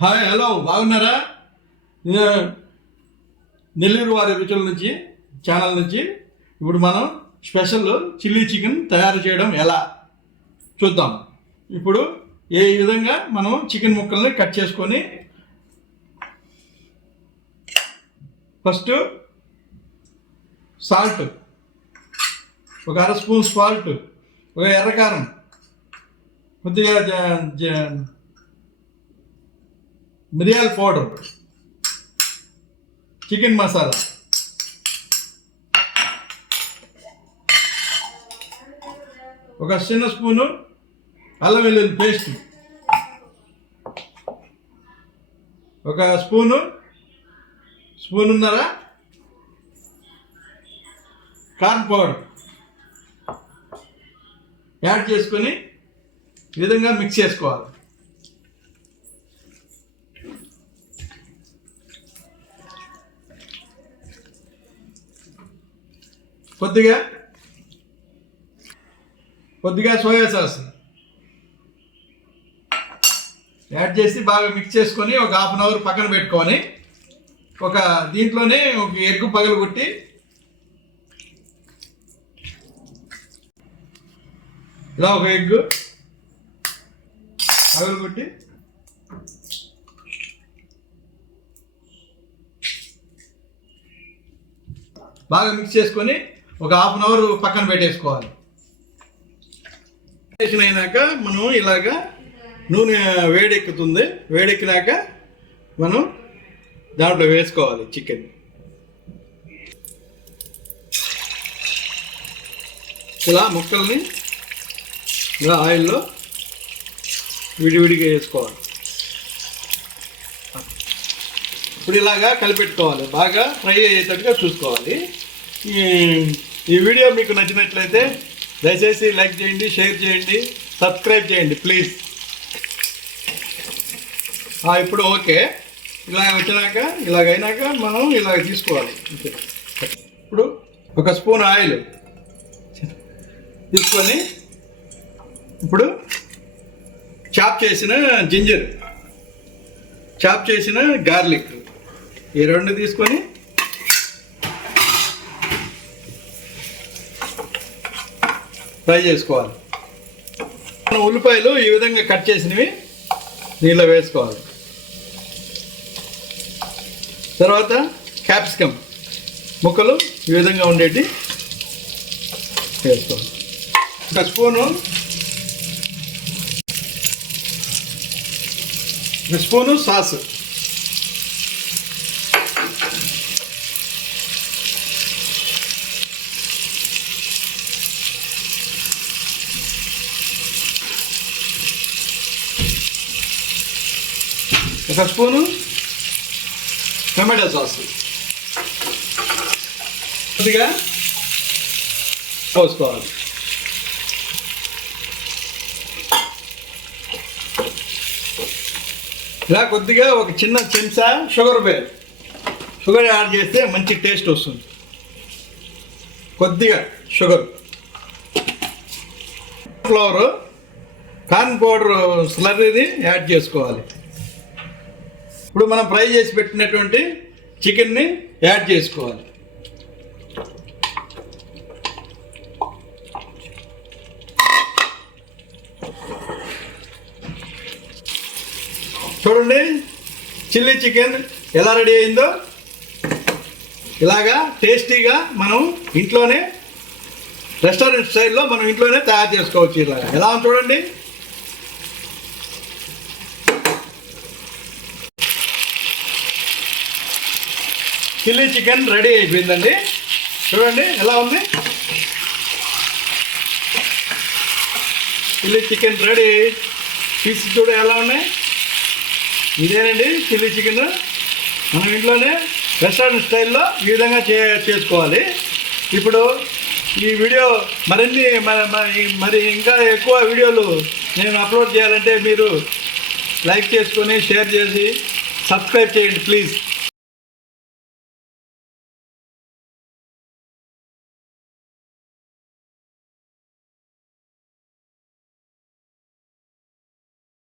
Hi hello బాగున్నారా? నెల్లూరు వారి రుచుల నుంచి ఛానల్ నుంచి ఇప్పుడు మనం స్పెషల్ చిల్లీ చికెన్ తయారు చేయడం ఎలా? చూద్దాం. ఇప్పుడు ఏ విధంగా మనం చికెన్ ముక్కల్ని కట్ చేసుకొని ఫస్ట్ సాల్ట్ ఒక అర స్పూన్ సాల్ట్ ఒక ఎర్రకారం కొద్దిగా జ- మిరియాల పౌడర్. చికెన్ మసాలా. ఒక చిన్న స్పూను అల్లం వెల్లుల్లి పేస్ట్. ఒక స్పూను స్పూన్ ఉన్నారా కార్న్ పౌడర్. యాడ్ చేసుకొని ఈ విధంగా మిక్స్ చేసుకోవాలి. కొద్దిగా? కొద్దిగా సోయా సాస్. యాడ్ చేసి బాగా మిక్స్ చేసుకొని ఒక హాఫ్ అన్ అవర్ పక్కన పెట్టుకొని ఒక దీంట్లోనే ఒక ఎగ్ పగలు కొట్టి ఇలా ఒక ఎగ్గు పగలు కొట్టి బాగా మిక్స్ చేసుకొని ఒక హాఫ్ అన్ అవర్ పక్కన పెట్టేసుకోవాలి. అయినాక మనం ఇలాగా నూనె వేడెక్కుతుంది. వేడెక్కినాక మనం దాంట్లో వేసుకోవాలి చికెన్ ఇలా ముక్కల్ని ఇలా ఆయిల్లో విడివిడిగా వేసుకోవాలి. ఇప్పుడు ఇలాగా కలిపెట్టుకోవాలి. బాగా ఫ్రై అయ్యేటట్టుగా చూసుకోవాలి. ఈ- వీడియో మీకు నచ్చినట్లయితే దయచేసి లైక్ చేయండి షేర్ చేయండి సబ్స్క్రైబ్ చేయండి ప్లీజ్. ఇప్పుడు ఓకే. ఇలా వచ్చినాక ఇలాగైనాక మనం ఇలాగ తీసుకోవాలి. ఇప్పుడు ఒక స్పూన్ ఆయిల్ తీసుకొని ఇప్పుడు చాప్ చేసిన జింజర్ చాప్ చేసిన గార్లిక్. ఈ రెండు తీసుకొని ఫ్రై చేసుకోవాలి. మనం ఉల్లిపాయలు ఈ విధంగా కట్ చేసినవి నీళ్ళ వేసుకోవాలి. తర్వాత క్యాప్సికమ్ ముక్కలు ఈ విధంగా ఉండేటి వేసుకోవాలి. ఒక స్పూను ఒక స్పూను సాస్. ఒక స్పూను టమాటో సాస్ కొద్దిగా పోసుకోవాలి ఇలా కొద్దిగా ఒక చిన్న చెంచా షుగర్ బేర్. షుగర్ యాడ్ చేస్తే మంచి టేస్ట్ వస్తుంది. కొద్దిగా షుగర్. ఫ్లవర్ కార్న్ పౌడర్ స్లర్రీని యాడ్ చేసుకోవాలి. ఇప్పుడు మనం ఫ్రై చేసి పెట్టినటువంటి చికెన్ని యాడ్ చేసుకోవాలి. చూడండి చిల్లీ చికెన్ ఎలా రెడీ అయిందో. ఇలాగా టేస్టీగా మనం ఇంట్లోనే రెస్టారెంట్ స్టైల్లో మనం ఇంట్లోనే తయారు చేసుకోవచ్చు ఇలాగా. ఎలా చూడండి. చిల్లీ చికెన్ రెడీ అయిపోయిందండి. చూడండి ఎలా ఉంది. Chilli chicken ready. పీస్ చూడ ఎలా ఉన్నాయి. ఇదేనండి చిల్లీ చికెన్. మనం ఇంట్లోనే రెస్టారెంట్ స్టైల్లో ఈ విధంగా చే చేసుకోవాలి. ఇప్పుడు ఈ వీడియో మరిన్ని మరి ఇంకా ఎక్కువ వీడియోలు నేను అప్లోడ్ చేయాలంటే మీరు లైక్ చేసుకొని షేర్ చేసి సబ్స్క్రైబ్ చేయండి ప్లీజ్.